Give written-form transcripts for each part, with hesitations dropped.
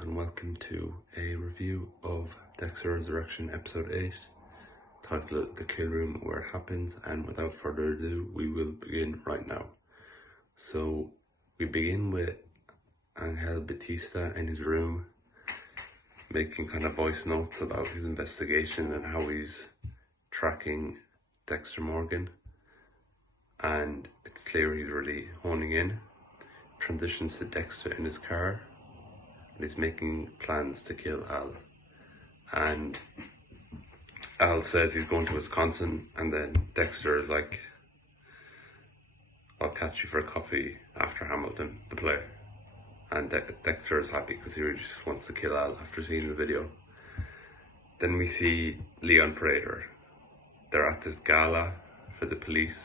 and welcome to a review of Dexter Resurrection episode 8, titled The Kill Room Where It Happens, and without further ado, we will begin right now. So, we begin with Angel Batista in his room, making kind of voice notes about his investigation and how he's tracking Dexter Morgan, and it's clear he's really honing in. Transitions to Dexter in his car, and he's making plans to kill Al. And Al says he's going to Wisconsin, and then Dexter is like, I'll catch you for a coffee after Hamilton, the play. And Dexter is happy because he really just wants to kill Al after seeing the video. Then we see Leon Prater. They're at this gala for the police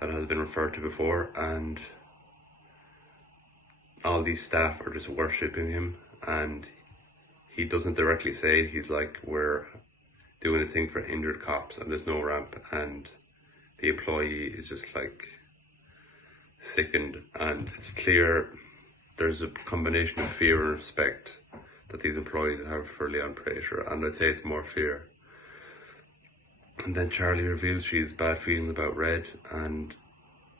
that has been referred to before, and all these staff are just worshipping him, and he doesn't directly say, he's like, we're doing a thing for injured cops and there's no ramp, and the employee is just like sickened, and it's clear there's a combination of fear and respect that these employees have for Leon Prater, and I'd say it's more fear. And then Charlie reveals she has bad feelings about Red, and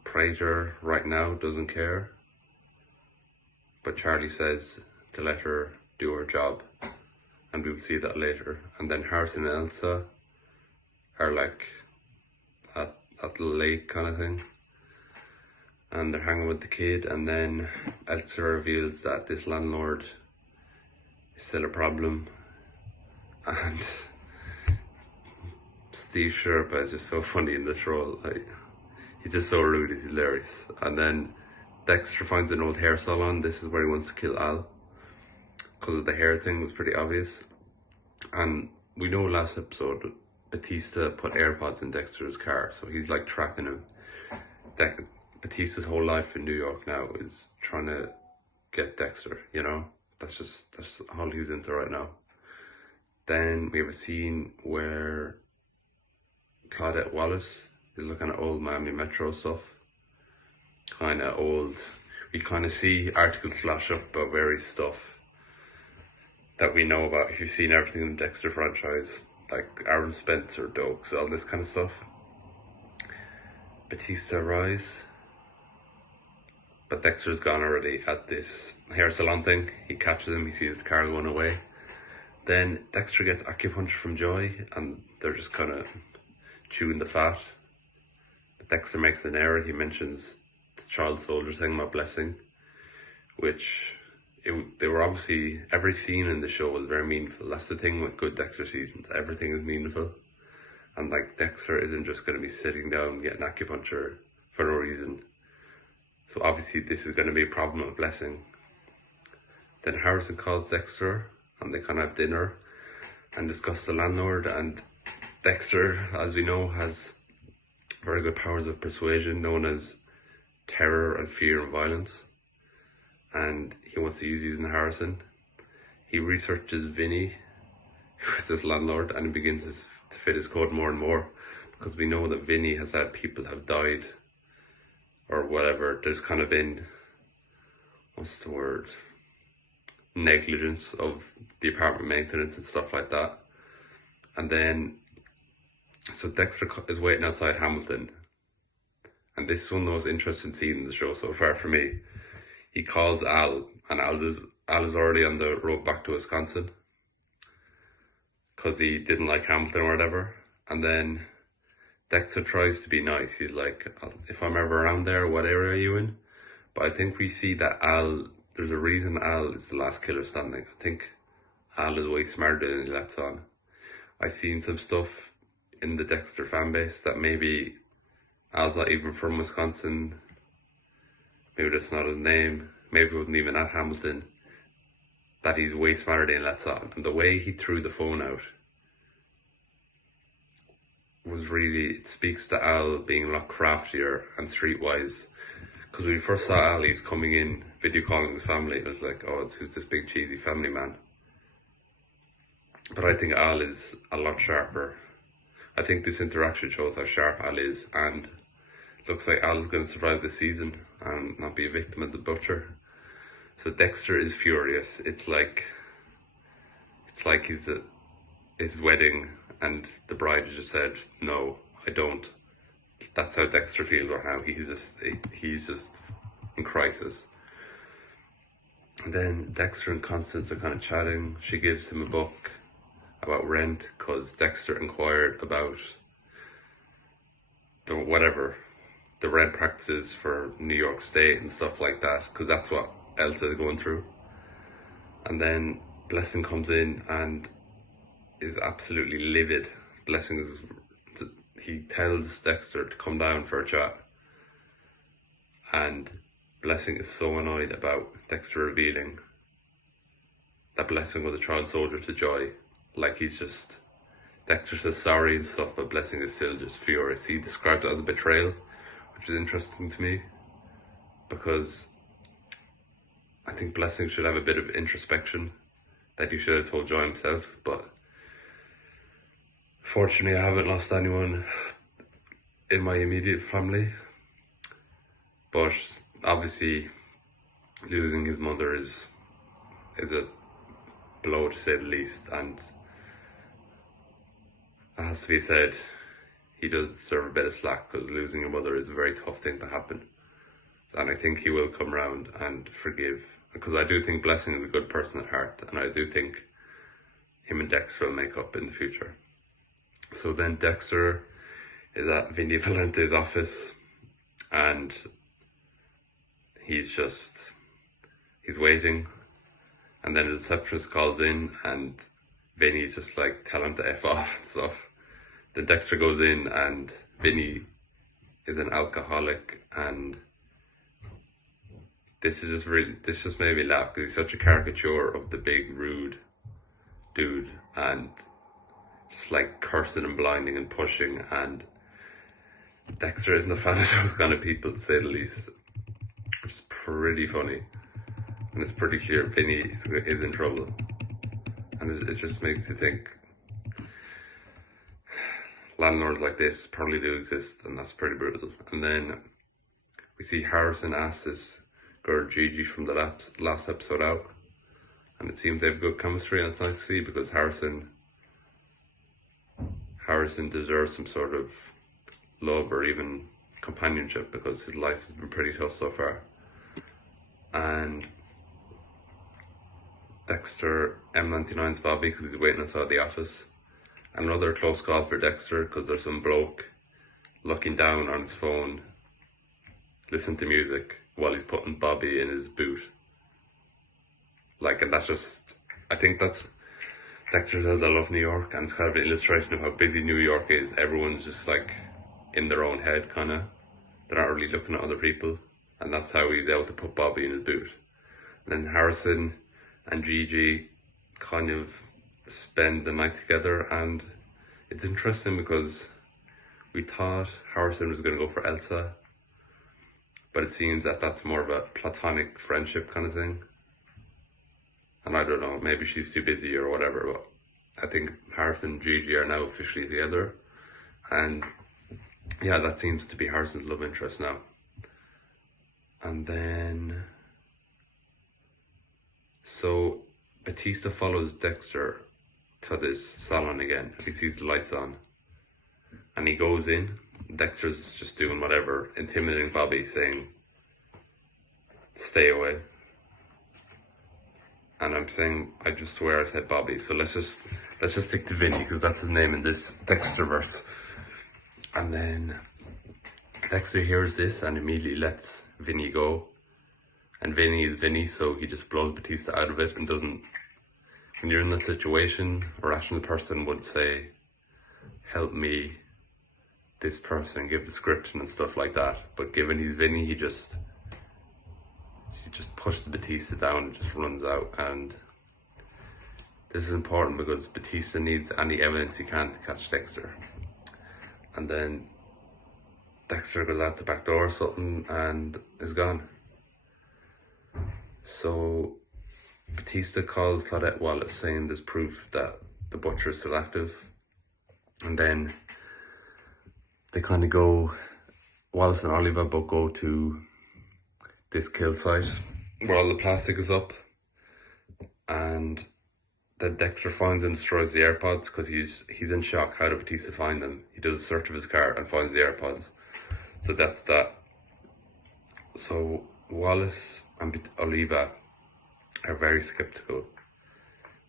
Prater right now doesn't care. But Charlie says to let her do her job, and we'll see that later. And then Harrison and Elsa are like at the lake kind of thing, and they're hanging with the kid, and then Elsa reveals that this landlord is still a problem, and Steve Sherpa is just so funny in this role. Like, he's just so rude, he's hilarious. And then Dexter finds an old hair salon. This is where he wants to kill Al, because of the hair thing was pretty obvious. And we know last episode Batista put AirPods in Dexter's car, so he's like tracking him. Batista's whole life in New York now is trying to get Dexter, you know? That's all he's into right now. Then we have a scene where Claudette Wallace is looking at old Miami Metro stuff. Kind of old. We kind of see articles flash up about various stuff that we know about if you've seen everything in the Dexter franchise, like Aaron Spencer, Dokes, all this kind of stuff. Batista arrives, but Dexter's gone already at this hair salon thing. He catches him, he sees the car going away. Then Dexter gets acupuncture from Joy, and they're just kind of chewing the fat. But Dexter makes an error. He mentions the child soldier thing about blessing, which they were obviously, every scene in the show was very meaningful. That's the thing with good Dexter seasons, everything is meaningful, and like Dexter isn't just going to be sitting down getting acupuncture for no reason. So obviously this is going to be a problem with blessing. Then Harrison calls Dexter, and they kind of have dinner and discuss the landlord, and Dexter, as we know, has very good powers of persuasion, known as terror and fear and violence, and he wants to use using Harrison. He researches Vinny, who is this landlord, and he begins to fit his code more and more, because we know that Vinny has had people have died or whatever. There's kind of been, what's the word, negligence of the apartment maintenance and stuff like that. And then so Dexter is waiting outside Hamilton, and this is one of the most interesting scenes in the show so far for me. He calls Al, and Al is already on the road back to Wisconsin because he didn't like Hamilton or whatever. And then Dexter tries to be nice. He's like, if I'm ever around there, what area are you in? But I think we see that Al, there's a reason Al is the last killer standing. I think Al is way smarter than he lets on. I've seen some stuff in the Dexter fan base that maybe Al's not even from Wisconsin, maybe that's not his name, maybe he wasn't even at Hamilton, that he's way smarter than he lets on. And the way he threw the phone out was really, it speaks to Al being a lot craftier and streetwise. Because when we first saw Al, he's coming in, video calling his family, and it was like, oh, who's this big cheesy family man? But I think Al is a lot sharper. I think this interaction shows how sharp Al is, and looks like Al is going to survive this season and not be a victim of the butcher. So Dexter is furious. It's like he's at his wedding and the bride just said, "No, I don't." That's how Dexter feels right now. He's just in crisis. And then Dexter and Constance are kind of chatting. She gives him a book about rent because Dexter inquired about the rent practices for New York State and stuff like that, because that's what Elsa is going through. And then Blessing comes in and is absolutely livid. He tells Dexter to come down for a chat, and Blessing is so annoyed about Dexter revealing that Blessing was a child soldier to Joy. Like, Dexter says sorry and stuff, but Blessing is still just furious. He described it as a betrayal, which is interesting to me, because I think Blessing should have a bit of introspection that he should have told Joy himself, but fortunately I haven't lost anyone in my immediate family. But obviously losing his mother is a blow, to say the least, and it has to be said, he does deserve a bit of slack, because losing your mother is a very tough thing to happen. And I think he will come round and forgive, because I do think Blessing is a good person at heart, and I do think him and Dexter will make up in the future. So then Dexter is at Vinny Valente's office, and he's waiting, and then the receptionist calls in, and Vinny's just like, tell him to F off and stuff. Then Dexter goes in, and Vinny is an alcoholic, and this just made me laugh, because he's such a caricature of the big rude dude, and just like cursing and blinding and pushing, and Dexter isn't a fan of those kind of people, to say the least, which is pretty funny. And it's pretty clear Vinny is in trouble, and it just makes you think landlords like this probably do exist, and that's pretty brutal. And then we see Harrison ask this girl Gigi from the last episode out, and it seems they have good chemistry, and it's nice to see, because Harrison deserves some sort of love or even companionship, because his life has been pretty tough so far. And Dexter M99's Bobby, because he's waiting outside the office. Another close call for Dexter, because there's some bloke looking down on his phone, listening to music while he's putting Bobby in his boot. Like, and that's just, I think that's, Dexter says, I love New York, and it's kind of an illustration of how busy New York is. Everyone's just like in their own head, kind of. They're not really looking at other people, and that's how he's able to put Bobby in his boot. And then Harrison and Gigi kind of spend the night together, and it's interesting because we thought Harrison was going to go for Elsa, but it seems that that's more of a platonic friendship kind of thing. And I don't know, maybe she's too busy or whatever, but I think Harrison and Gigi are now officially together, and yeah, that seems to be Harrison's love interest now. And then, so Batista follows Dexter to this salon again. He sees the lights on, and he goes in. Dexter's just doing whatever, intimidating Bobby, saying, stay away. And I'm saying, I just swear I said Bobby, so let's just stick to Vinny, because that's his name in this Dexterverse. And then Dexter hears this and immediately lets Vinny go. And Vinny is Vinny, so he just blows Batista out of it and doesn't. When you're in that situation, a rational person would say, help me, this person, give description and stuff like that. But given he's Vinny, he just pushes Batista down and just runs out. And this is important because Batista needs any evidence he can to catch Dexter. And then Dexter goes out the back door or something and is gone. So Batista calls Claudette Wallace, saying there's proof that the butcher is still active. And then they kind of go, Wallace and Oliver both go to this kill site where all the plastic is up, and then Dexter finds and destroys the AirPods because he's in shock. How did Batista find them? He does a search of his car and finds the AirPods. So that's that. So Wallace and Oliva are very skeptical,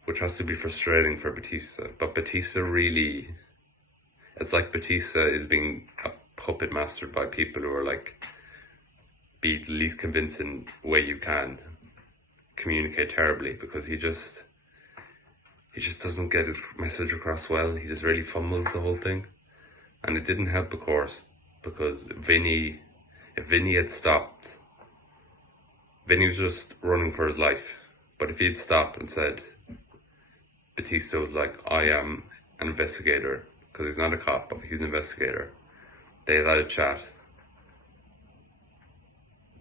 which has to be frustrating for Batista. But Batista really, it's like Batista is being a puppet mastered by people who are like, be the least convincing way you can, communicate terribly, because he just doesn't get his message across well. He just really fumbles the whole thing. And it didn't help, of course, because if Vinny had stopped, Vinny was just running for his life. But if he had stopped and said, Batista was like, I am an investigator, because he's not a cop, but he's an investigator. They had a chat.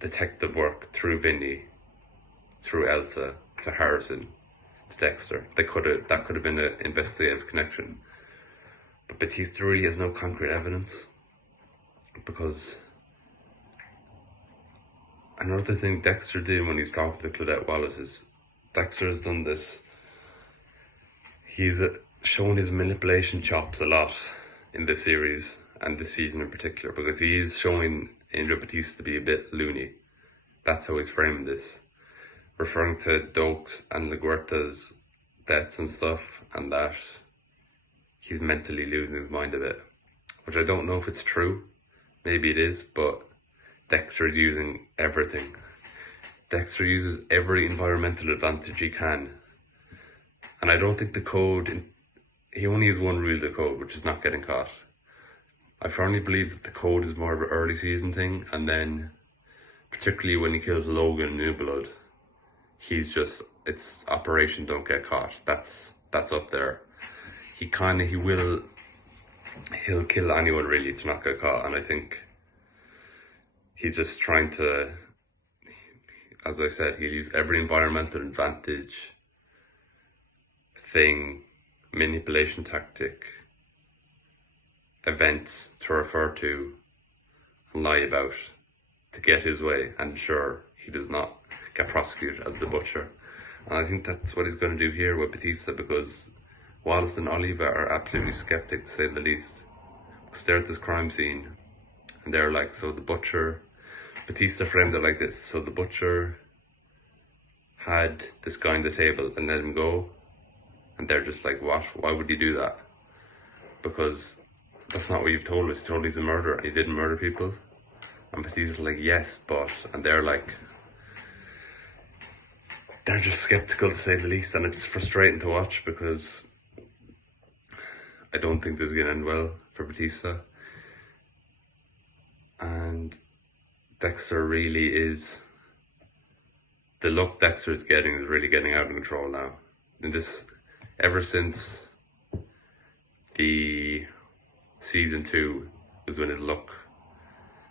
Detective work through Vinny, through Elsa, to Harrison, to Dexter. That could have been an investigative connection. But Batista really has no concrete evidence, because another thing Dexter did when he's talking to Claudette Wallace is, Dexter has done this, he's shown his manipulation chops a lot in this series, and this season in particular, because he is showing Angel Batista to be a bit loony. That's how he's framing this, referring to Dokes and LaGuerta's deaths and stuff, and that he's mentally losing his mind a bit, which I don't know if it's true. Maybe it is, but Dexter's using everything. Dexter uses every environmental advantage he can, and I don't think the code, he only has one rule of the code, which is not getting caught. I firmly believe that the code is more of an early season thing, and then particularly when he kills Logan in New Blood, it's Operation Don't Get Caught. That's up there. He'll kill anyone really to not get caught, and I think he's just trying to, as I said, he'll use every environmental advantage thing, manipulation tactic, events to refer to and lie about to get his way and ensure he does not get prosecuted as the butcher. And I think that's what he's going to do here with Batista, because Wallace and Oliva are absolutely skeptic, to say the least, because they're at this crime scene and they're like, so the butcher, Batista framed it like this, so the butcher had this guy on the table and let him go, and they're just like, what? Why would you do that? Because that's not what you've told us. You told he's a murderer and he didn't murder people. And Batista's like, yes, but, and they're like, they're just skeptical to say the least, and it's frustrating to watch because I don't think this is going to end well for Batista. And Dexter really is, the look Dexter is getting is really getting out of control now. And this, ever since the season 2 is when his look,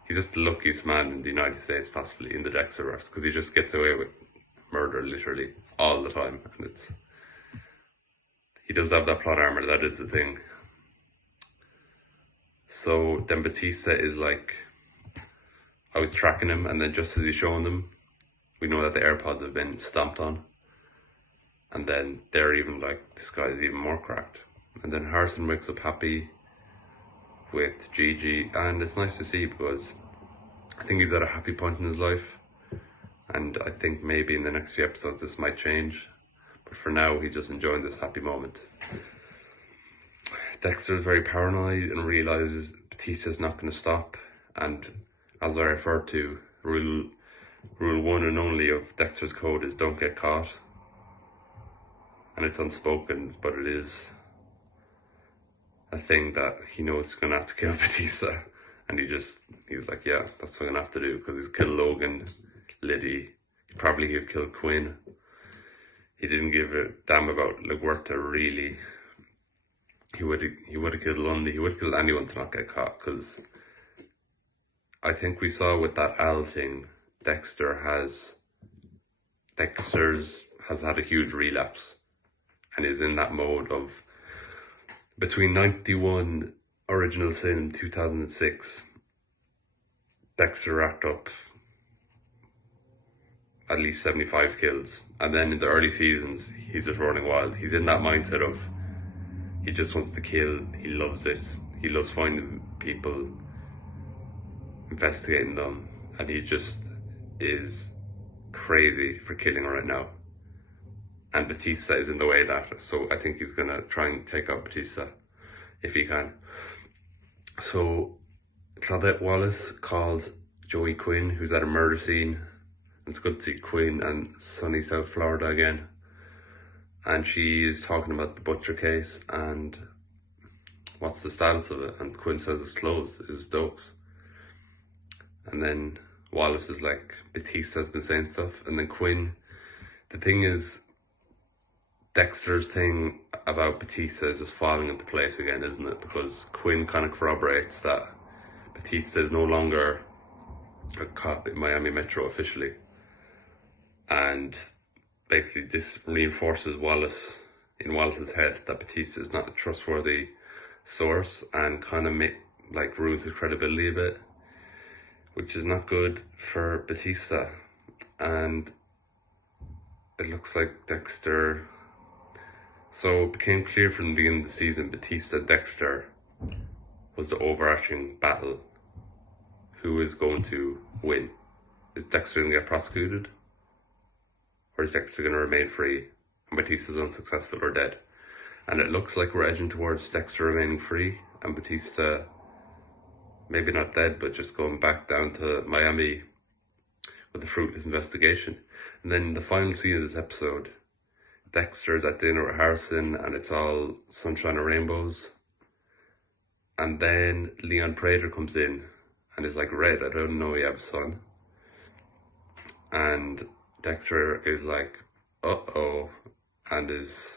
he's just the luckiest man in the United States possibly in the Dexterverse, because he just gets away with murder literally all the time, and he does have that plot armor, that is the thing. So then Batista is like, I was tracking him, and then just as he's showing them, we know that the AirPods have been stomped on, and then they're even like, this guy is even more cracked. And then Harrison wakes up happy with Gigi, and it's nice to see, because I think he's at a happy point in his life, and I think maybe in the next few episodes this might change, but for now he's just enjoying this happy moment. Dexter's very paranoid and realizes Batista's not going to stop, and as I referred to, rule one and only of Dexter's code is don't get caught, and it's unspoken, but it is a thing that he knows he's going to have to kill Batista, and he's like, yeah, that's what I'm going to have to do, because he's killed Logan, Liddy, he'd have killed Quinn. He didn't give a damn about LaGuerta really. He would have killed Lundy, he would have killed anyone to not get caught, because I think we saw with that Al thing, Dexter has had a huge relapse, and is in that mode of, between 91 Original Sin and 2006, Dexter racked up at least 75 kills. And then in the early seasons, he's just running wild. He's in that mindset of, he just wants to kill, he loves it. He loves finding people, investigating them, and he just is crazy for killing right now. And Batista is in the way of that, so I think he's gonna try and take out Batista if he can. So Claudette Wallace calls Joey Quinn, who's at a murder scene. It's good to see Quinn and sunny South Florida again. And she is talking about the butcher case and what's the status of it. And Quinn says it's closed, it was Stokes. And then Wallace is like, Batista's been saying stuff. And then Quinn, the thing is, Dexter's thing about Batista is just falling into place again, isn't it? Because Quinn kind of corroborates that Batista is no longer a cop in Miami Metro officially. And basically this reinforces in Wallace's head that Batista is not a trustworthy source, and kind of ruins his credibility a bit, which is not good for Batista. And it looks like Dexter, so it became clear from the beginning of the season, Batista and Dexter was the overarching battle. Who is going to win? Is Dexter going to get prosecuted? Or is Dexter going to remain free and Batista's unsuccessful or dead? And it looks like we're edging towards Dexter remaining free and Batista maybe not dead, but just going back down to Miami with a fruitless investigation. And then the final scene of this episode, Dexter's at dinner with Harrison and it's all sunshine and rainbows. And then Leon Prater comes in and is like, Red, I don't know you have a son. And Dexter is like, uh-oh, and he's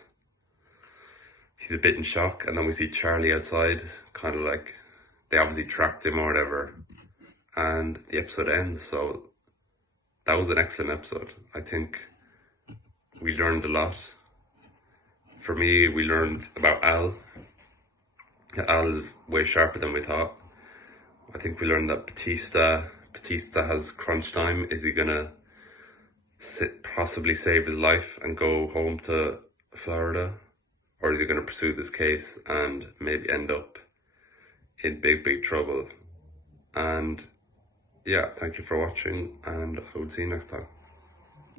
a bit in shock. And then we see Charlie outside, kind of like, they obviously tracked him or whatever. And the episode ends, so that was an excellent episode. I think we learned a lot. For me, we learned about Al. Al is way sharper than we thought. I think we learned that Batista has crunch time. Is he gonna possibly save his life and go home to Florida? Or is he gonna pursue this case and maybe end up in big trouble? And yeah, thank you for watching, and I will see you next time.